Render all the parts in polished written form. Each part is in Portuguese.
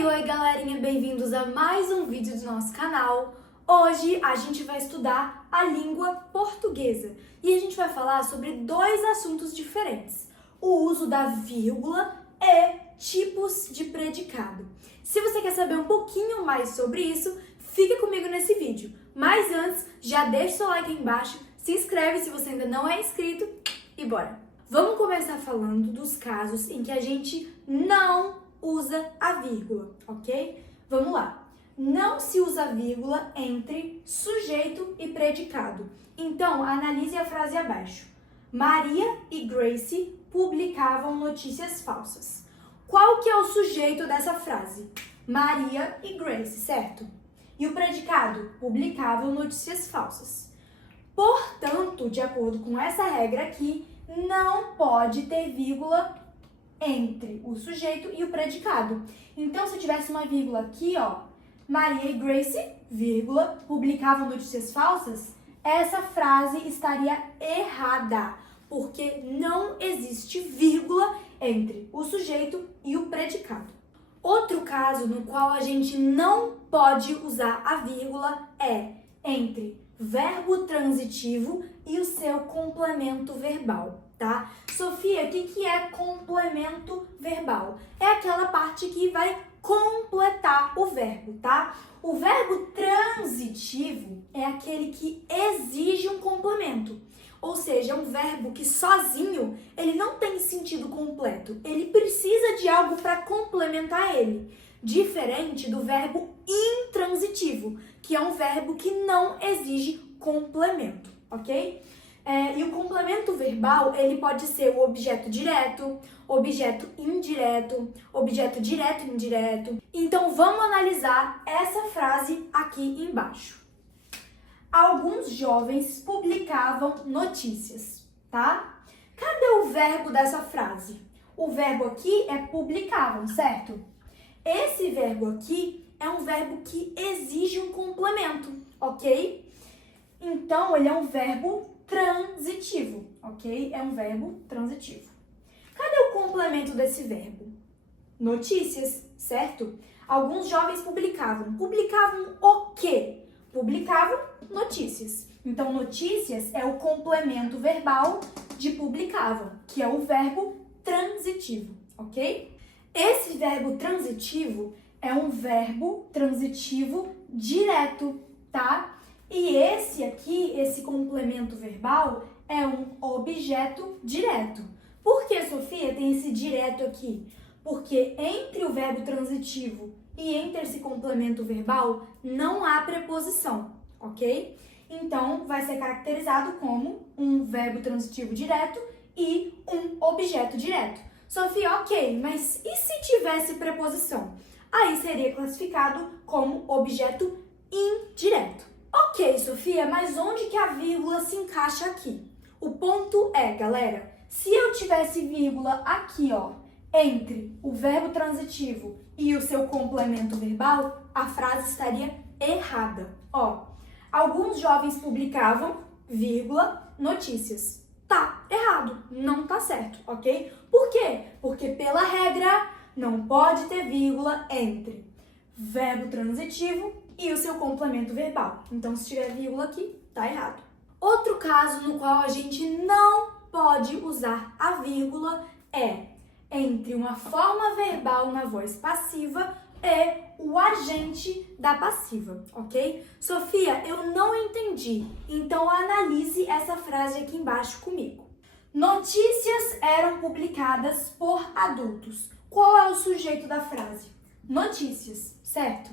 Oi, galerinha, bem-vindos a mais um vídeo do nosso canal. Hoje a gente vai estudar a língua portuguesa e a gente vai falar sobre dois assuntos diferentes: o uso da vírgula e tipos de predicado. Se você quer saber um pouquinho mais sobre isso, fica comigo nesse vídeo. Mas antes, já deixa o seu like aí embaixo, se inscreve se você ainda não é inscrito e bora! Vamos começar falando dos casos em que a gente não usa a vírgula, ok? Vamos lá. Não se usa vírgula entre sujeito e predicado. Então, analise a frase abaixo. Maria e Grace publicavam notícias falsas. Qual que é o sujeito dessa frase? Maria e Grace, certo? E o predicado? Publicavam notícias falsas. Portanto, de acordo com essa regra aqui, não pode ter vírgula entre o sujeito e o predicado. Então, se eu tivesse uma vírgula aqui, ó, Maria e Grace, vírgula, publicavam notícias falsas, essa frase estaria errada, porque não existe vírgula entre o sujeito e o predicado. Outro caso no qual a gente não pode usar a vírgula é entre verbo transitivo e o seu complemento verbal, tá? Sofia, o que é complemento verbal? É aquela parte que vai completar o verbo, tá? O verbo transitivo é aquele que exige um complemento, ou seja, é um verbo que sozinho ele não tem sentido completo, ele precisa de algo para complementar ele, diferente do verbo intransitivo, que é um verbo que não exige complemento, ok? E o complemento verbal, ele pode ser o objeto direto, objeto indireto, objeto direto e indireto. Então, vamos analisar essa frase aqui embaixo. Alguns jovens publicavam notícias, tá? Cadê o verbo dessa frase? O verbo aqui é publicavam, certo? Esse verbo aqui é um verbo que exige um complemento, ok? Então, ele é um verbo transitivo, ok? É um verbo transitivo. Cadê o complemento desse verbo? Notícias, certo? Alguns jovens publicavam. Publicavam o quê? Publicavam notícias. Então, notícias é o complemento verbal de publicavam, que é o verbo transitivo, ok? Esse verbo transitivo é um verbo transitivo direto, tá? E esse aqui, esse complemento verbal, é um objeto direto. Por que, Sofia, tem esse direto aqui? Porque entre o verbo transitivo e entre esse complemento verbal não há preposição, ok? Então, vai ser caracterizado como um verbo transitivo direto e um objeto direto. Sofia, ok, mas e se tivesse preposição? Aí seria classificado como objeto indireto. Ok, Sofia, mas onde que a vírgula se encaixa aqui? O ponto é, galera, se eu tivesse vírgula aqui, ó, entre o verbo transitivo e o seu complemento verbal, a frase estaria errada. Ó, alguns jovens publicavam, vírgula, notícias. Tá errado, não tá certo, ok? Por quê? Porque pela regra não pode ter vírgula entre verbo transitivo e o seu complemento verbal. Então, se tiver vírgula aqui, tá errado. Outro caso no qual a gente não pode usar a vírgula é entre uma forma verbal na voz passiva e o agente da passiva, ok? Sofia, eu não entendi, então analise essa frase aqui embaixo comigo. Notícias eram publicadas por adultos. Qual é o sujeito da frase? Notícias, certo?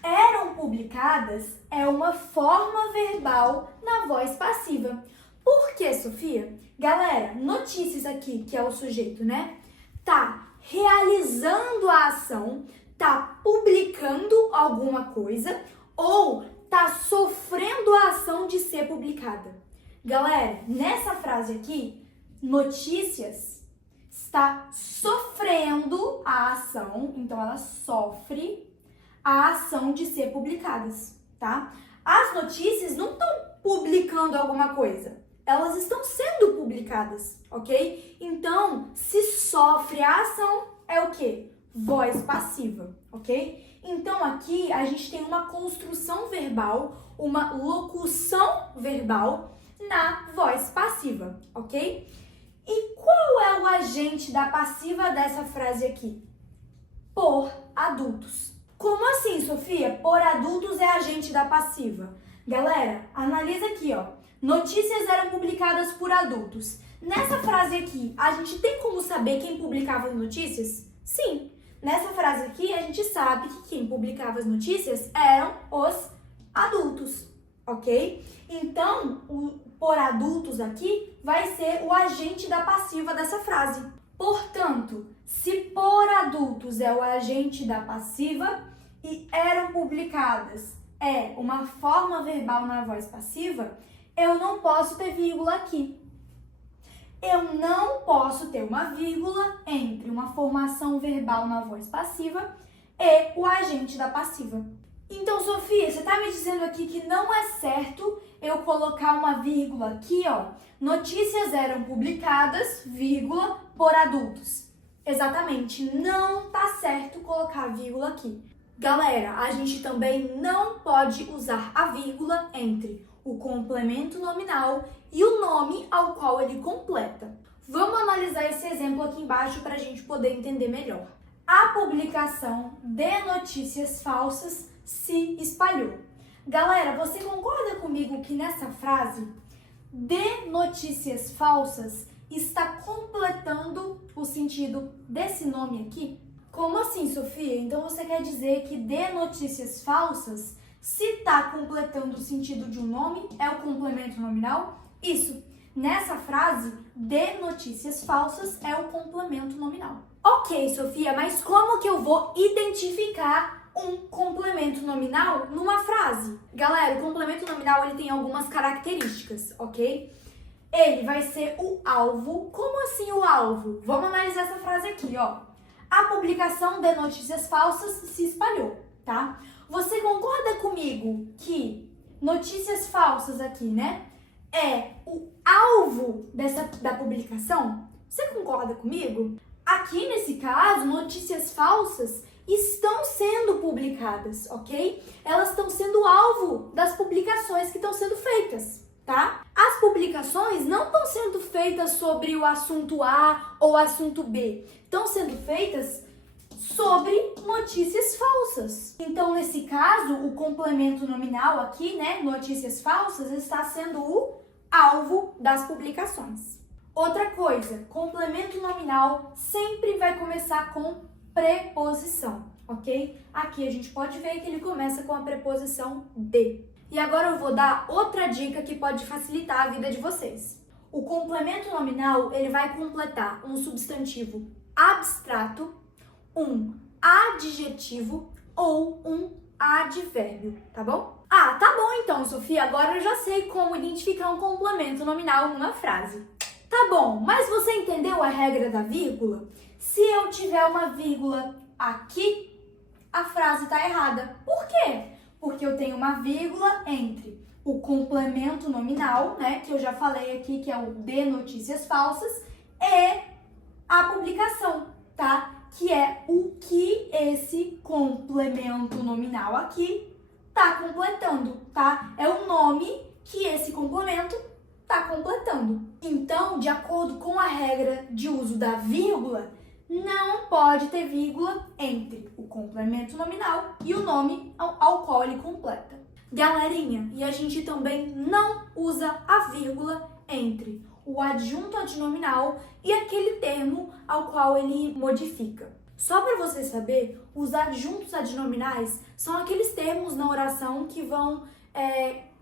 Eram publicadas é uma forma verbal na voz passiva. Por que, Sofia? Galera, notícias aqui, que é o sujeito, né? Tá realizando a ação, tá publicando alguma coisa ou tá sofrendo a ação de ser publicada. Galera, nessa frase aqui, notícias está sofrendo a ação, então ela sofre a ação de ser publicadas, tá? As notícias não estão publicando alguma coisa, elas estão sendo publicadas, ok? Então, se sofre a ação, é o quê? voz passiva, ok? Então aqui a gente tem uma construção verbal, uma locução verbal na voz passiva, ok? E qual é o agente da passiva dessa frase aqui? Por adultos. Como assim, Sofia? Por adultos é agente da passiva. Galera, analisa aqui, ó. Notícias eram publicadas por adultos. Nessa frase aqui, a gente tem como saber quem publicava as notícias? Sim. Nessa frase aqui, a gente sabe que quem publicava as notícias eram os adultos, ok? Então, o por adultos aqui vai ser o agente da passiva dessa frase. Portanto, se por adultos é o agente da passiva e eram publicadas é uma forma verbal na voz passiva, eu não posso ter vírgula aqui. Eu não posso ter uma vírgula entre uma formação verbal na voz passiva e o agente da passiva. Então, Sofia, você está me dizendo aqui que não é certo eu colocar uma vírgula aqui, ó. Notícias eram publicadas, vírgula, por adultos. Exatamente, não tá certo colocar vírgula aqui. Galera, a gente também não pode usar a vírgula entre o complemento nominal e o nome ao qual ele completa. Vamos analisar esse exemplo aqui embaixo para a gente poder entender melhor. A publicação de notícias falsas se espalhou. Galera, você concorda comigo que nessa frase, de notícias falsas, está completando o sentido desse nome aqui? Como assim, Sofia? Então você quer dizer que de notícias falsas, se está completando o sentido de um nome, é o complemento nominal? Isso. Nessa frase, de notícias falsas é o complemento nominal. Ok, Sofia, mas como que eu vou identificar um complemento nominal numa frase? Galera, o complemento nominal ele tem algumas características, ok? Ele vai ser o alvo. Como assim o alvo? Vamos analisar essa frase aqui, ó. A publicação de notícias falsas se espalhou, tá? Você concorda comigo que notícias falsas aqui, né, é o alvo da publicação? Você concorda comigo? Aqui, nesse caso, notícias falsas estão sendo publicadas, ok? Elas estão sendo alvo das publicações que estão sendo feitas, tá? As publicações não estão sendo feitas sobre o assunto A ou assunto B. Estão sendo feitas sobre notícias falsas. Então, nesse caso, o complemento nominal aqui, né, notícias falsas, está sendo o alvo das publicações. Outra coisa, complemento nominal sempre vai começar com preposição, ok? Aqui a gente pode ver que ele começa com a preposição de. E agora eu vou dar outra dica que pode facilitar a vida de vocês. O complemento nominal, ele vai completar um substantivo abstrato, um adjetivo ou um advérbio, tá bom? Ah, tá bom então, Sofia, agora eu já sei como identificar um complemento nominal numa frase. Tá bom, mas você entendeu a regra da vírgula? Se eu tiver uma vírgula aqui, a frase tá errada. Por quê? Porque eu tenho uma vírgula entre o complemento nominal, né, que eu já falei aqui, que é o de notícias falsas, e a publicação, tá? Que é o que esse complemento nominal aqui tá completando, tá? É o nome que esse complemento tá completando. Então, de acordo com a regra de uso da vírgula, não pode ter vírgula entre o complemento nominal e o nome ao qual ele completa. Galerinha, e a gente também não usa a vírgula entre o adjunto adnominal e aquele termo ao qual ele modifica. Só para você saber, os adjuntos adnominais são aqueles termos na oração que vão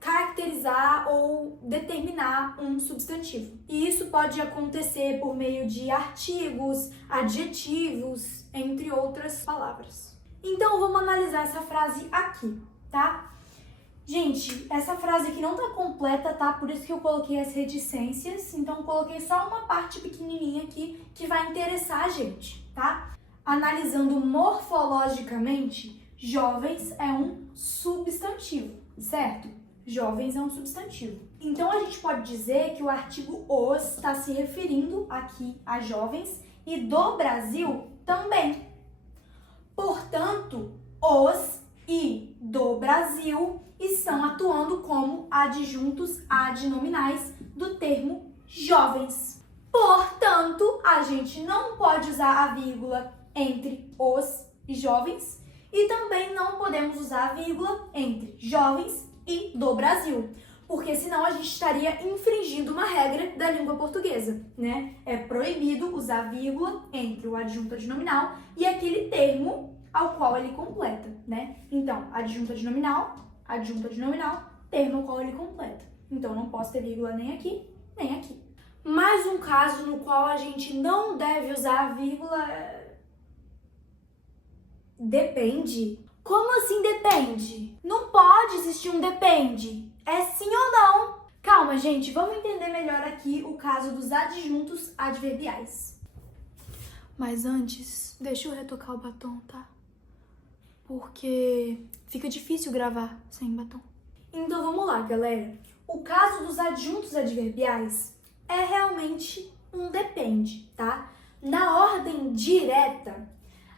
caracterizar ou determinar um substantivo. E isso pode acontecer por meio de artigos, adjetivos, entre outras palavras. Então, vamos analisar essa frase aqui, tá? Gente, essa frase aqui não tá completa, tá? Por isso que eu coloquei as reticências. Então, coloquei só uma parte pequenininha aqui que vai interessar a gente, tá? Analisando morfologicamente, jovens é um substantivo, certo? Jovens é um substantivo. Então, a gente pode dizer que o artigo os está se referindo aqui a jovens e do Brasil também. Portanto, os e do Brasil estão atuando como adjuntos adnominais do termo jovens. Portanto, a gente não pode usar a vírgula entre os e jovens e também não podemos usar a vírgula entre jovens e do Brasil, porque senão a gente estaria infringindo uma regra da língua portuguesa, né? É proibido usar vírgula entre o adjunto adnominal e aquele termo ao qual ele completa, né? Então, adjunto adnominal, termo ao qual ele completa. Então, não posso ter vírgula nem aqui, nem aqui. Mais um caso no qual a gente não deve usar a vírgula depende. Como assim depende? Não pode existir um depende. É sim ou não? Calma, gente, vamos entender melhor aqui o caso dos adjuntos adverbiais. Mas antes, deixa eu retocar o batom, tá? Porque fica difícil gravar sem batom. Então vamos lá, galera. O caso dos adjuntos adverbiais é realmente um depende, tá? Na ordem direta,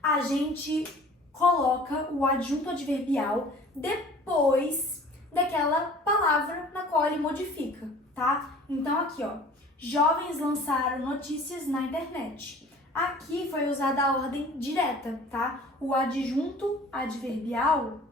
a gente coloca o adjunto adverbial depois daquela palavra na qual ele modifica, tá? Então aqui, ó, jovens lançaram notícias na internet. Aqui foi usada a ordem direta, tá? O adjunto adverbial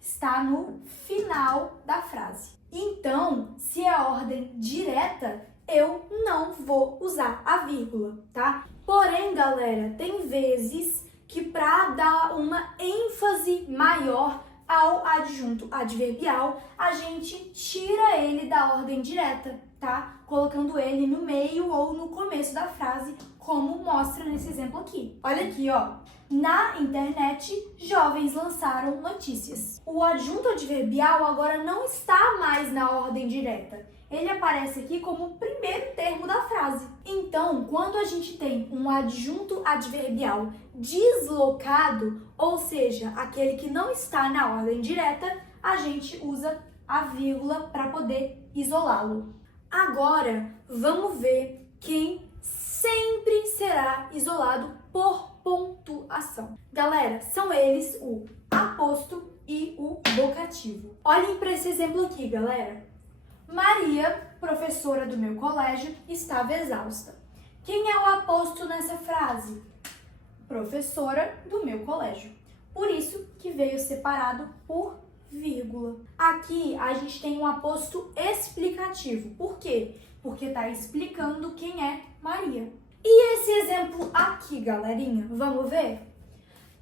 está no final da frase. Então, se é ordem direta, eu não vou usar a vírgula, tá? Porém, galera, tem vezes que para dar uma ênfase maior ao adjunto adverbial, a gente tira ele da ordem direta, tá? Colocando ele no meio ou no começo da frase, como mostra nesse exemplo aqui. Olha aqui, ó. Na internet, jovens lançaram notícias. O adjunto adverbial agora não está mais na ordem direta. Ele aparece aqui como o primeiro termo da frase. Então, quando a gente tem um adjunto adverbial deslocado, ou seja, aquele que não está na ordem direta, a gente usa a vírgula para poder isolá-lo. Agora, vamos ver quem sempre será isolado por pontuação. Galera, são eles o aposto e o vocativo. Olhem para esse exemplo aqui, galera. Maria, professora do meu colégio, estava exausta. Quem é o aposto nessa frase? Professora do meu colégio. Por isso que veio separado por vírgula. Aqui a gente tem um aposto explicativo. Por quê? Porque está explicando quem é Maria. E esse exemplo aqui, galerinha, vamos ver?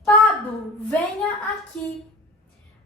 Pablo, venha aqui.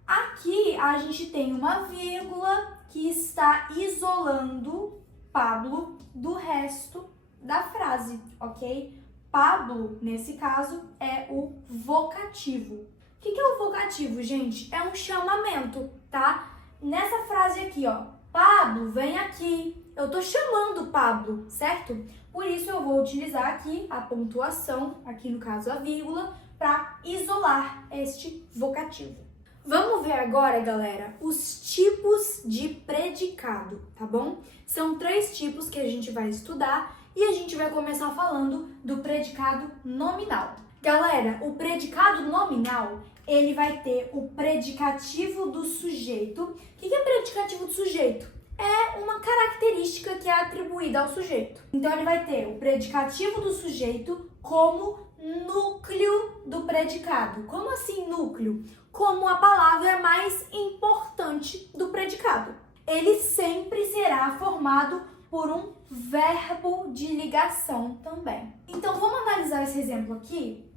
Aqui a gente tem uma vírgula que está isolando Pablo do resto da frase, ok? Pablo, nesse caso, é o vocativo. O que é o vocativo, gente? É um chamamento, tá? Nessa frase aqui, ó, Pablo, vem aqui. Eu tô chamando Pablo, certo? Por isso eu vou utilizar aqui a pontuação, aqui no caso a vírgula, para isolar este vocativo. Vamos ver agora, galera, os tipos de predicado, tá bom? São 3 tipos que a gente vai estudar e a gente vai começar falando do predicado nominal. Galera, o predicado nominal, ele vai ter o predicativo do sujeito. O que é predicativo do sujeito? É uma característica que é atribuída ao sujeito. Então, ele vai ter o predicativo do sujeito como núcleo do predicado. Como assim núcleo? Como a palavra mais importante do predicado. Ele sempre será formado por um verbo de ligação também. Então, vamos analisar esse exemplo aqui.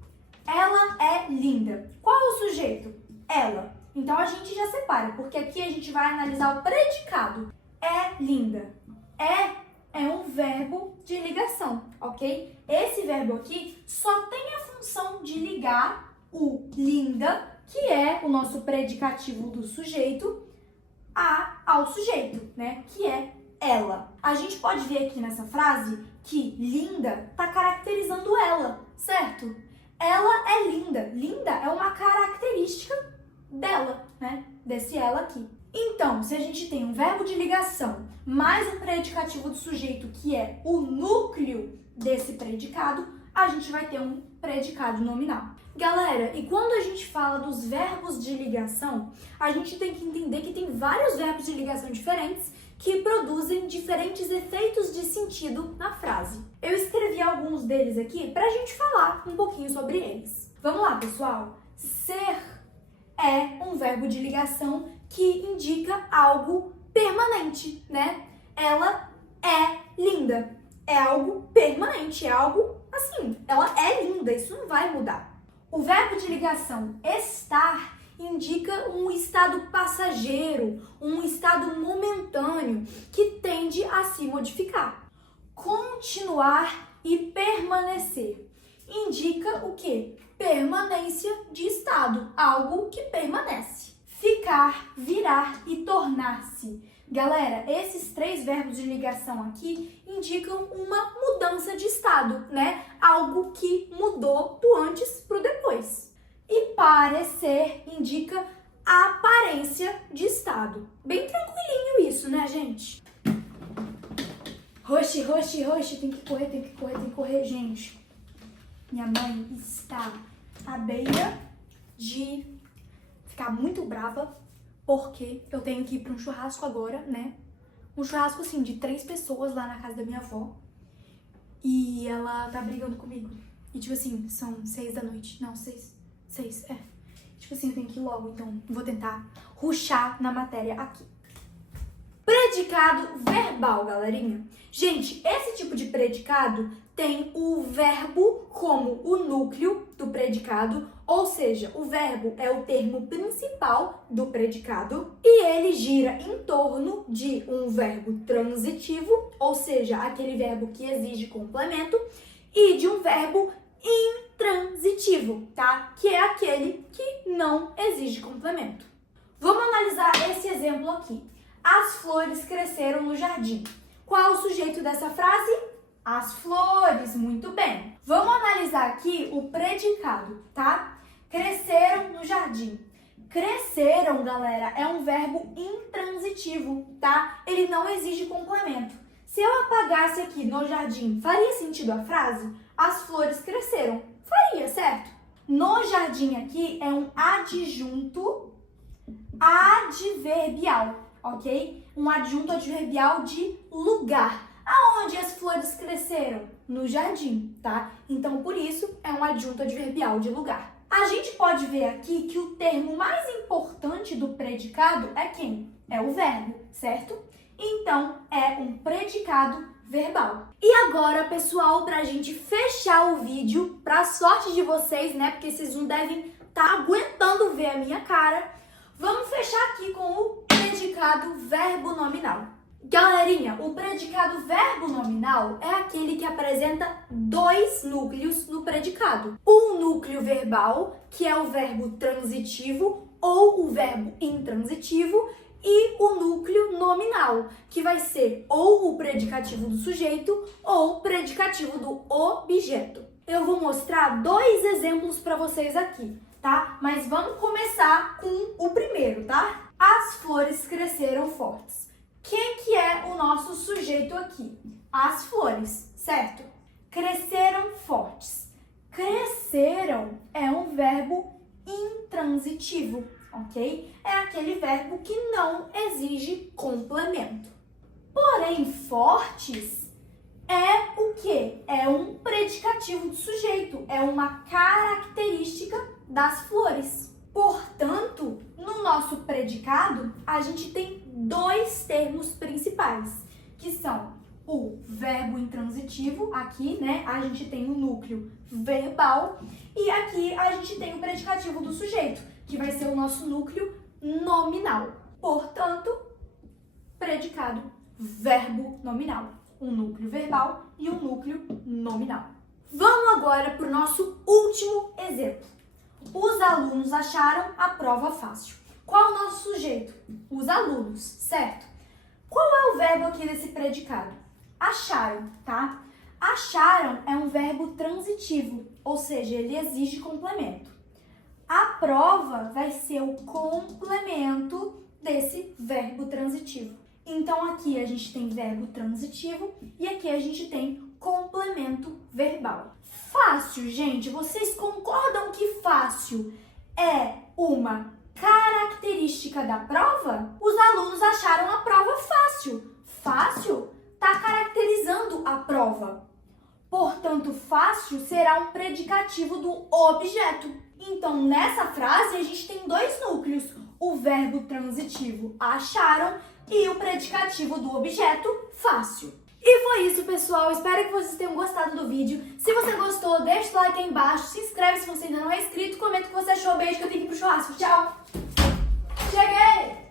Ela é linda. Qual é o sujeito? Ela. Então, a gente já separa, porque aqui a gente vai analisar o predicado. É linda. É um verbo de ligação, ok? Esse verbo aqui só tem a função de ligar o linda, que é o nosso predicativo do sujeito, ao sujeito, né? Que é ela. A gente pode ver aqui nessa frase que linda está caracterizando ela, certo? Ela é linda. Linda é uma característica dela, né? Desse ela aqui. Então, se a gente tem um verbo de ligação mais um predicativo do sujeito, que é o núcleo desse predicado, a gente vai ter um predicado nominal. Galera, e quando a gente fala dos verbos de ligação, a gente tem que entender que tem vários verbos de ligação diferentes que produzem diferentes efeitos de sentido na frase. Eu escrevi alguns deles aqui pra gente falar um pouquinho sobre eles. Vamos lá, pessoal? Ser é um verbo de ligação que indica algo permanente, né? Ela é linda. É algo permanente, é algo assim, ela é linda, isso não vai mudar. O verbo de ligação estar indica um estado passageiro, um estado momentâneo que tende a se modificar. Continuar e permanecer indica o quê? Permanência de estado, algo que permanece. Ficar, virar e tornar-se. Galera, esses três verbos de ligação aqui indicam uma mudança de estado, né? Algo que mudou do antes pro depois. E parecer indica a aparência de estado. Bem tranquilinho isso, né, gente? Roxi, roxi, roxi, tem que correr, tem que correr, tem que correr, gente. Minha mãe está à beira de ficar muito brava porque eu tenho que ir para um churrasco agora, né? Um churrasco, assim, de 3 pessoas lá na casa da minha avó. E ela tá brigando comigo. E, tipo assim, são 6 da noite. Não, 6, é. Tipo assim, eu tenho que ir logo, então vou tentar rushar na matéria aqui. Predicado verbal, galerinha. Gente, esse tipo de predicado tem o verbo como o núcleo do predicado, ou seja, o verbo é o termo principal do predicado e ele gira em torno de um verbo transitivo, ou seja, aquele verbo que exige complemento, e de um verbo intransitivo, tá? Que é aquele que não exige complemento. Vamos analisar esse exemplo aqui. As flores cresceram no jardim. Qual é o sujeito dessa frase? As flores, muito bem. Vamos analisar aqui o predicado, tá? Cresceram no jardim. Cresceram, galera, é um verbo intransitivo, tá? Ele não exige complemento. Se eu apagasse aqui no jardim, faria sentido a frase? As flores cresceram. Faria, certo? No jardim aqui é um adjunto adverbial, ok? Um adjunto adverbial de lugar. Aonde as flores cresceram? No jardim, tá? Então, por isso, é um adjunto adverbial de lugar. A gente pode ver aqui que o termo mais importante do predicado é quem? É o verbo, certo? Então, é um predicado verbal. E agora, pessoal, pra gente fechar o vídeo, pra sorte de vocês, né? Porque vocês não devem estar aguentando ver a minha cara, vamos fechar aqui com o predicado verbo nominal. Galerinha, o predicado verbo nominal é aquele que apresenta 2 núcleos no predicado. Um núcleo verbal, que é o verbo transitivo ou o verbo intransitivo, e o núcleo nominal, que vai ser ou o predicativo do sujeito ou o predicativo do objeto. Eu vou mostrar 2 exemplos para vocês aqui, tá? Mas vamos começar com o primeiro, tá? As flores cresceram fortes. Quem que é o nosso sujeito aqui? As flores, certo? Cresceram fortes. Cresceram é um verbo intransitivo, ok? É aquele verbo que não exige complemento. Porém, fortes é o quê? É um predicativo do sujeito, é uma característica das flores. Portanto, no nosso predicado, a gente tem 2 termos principais, que são o verbo intransitivo, aqui, né, a gente tem o núcleo verbal, e aqui a gente tem o predicativo do sujeito, que vai ser o nosso núcleo nominal. Portanto, predicado, verbo nominal, um núcleo verbal e um núcleo nominal. Vamos agora para o nosso último exemplo. Os alunos acharam a prova fácil. Qual é o nosso sujeito? Os alunos, certo? Qual é o verbo aqui desse predicado? Acharam, tá? Acharam é um verbo transitivo, ou seja, ele exige complemento. A prova vai ser o complemento desse verbo transitivo. Então, aqui a gente tem verbo transitivo e aqui a gente tem complemento verbal. Fácil, gente, vocês concordam que fácil é uma característica da prova? Os alunos acharam a prova fácil. Fácil está caracterizando a prova. Portanto, fácil será um predicativo do objeto. Então, nessa frase, a gente tem dois núcleos. O verbo transitivo acharam e o predicativo do objeto fácil. E foi isso, pessoal. Espero que vocês tenham gostado do vídeo. Se você gostou, deixa o like aí embaixo. Se inscreve se você ainda não é inscrito. Comenta o que você achou. Beijo que eu tenho que ir pro churrasco. Tchau! Cheguei!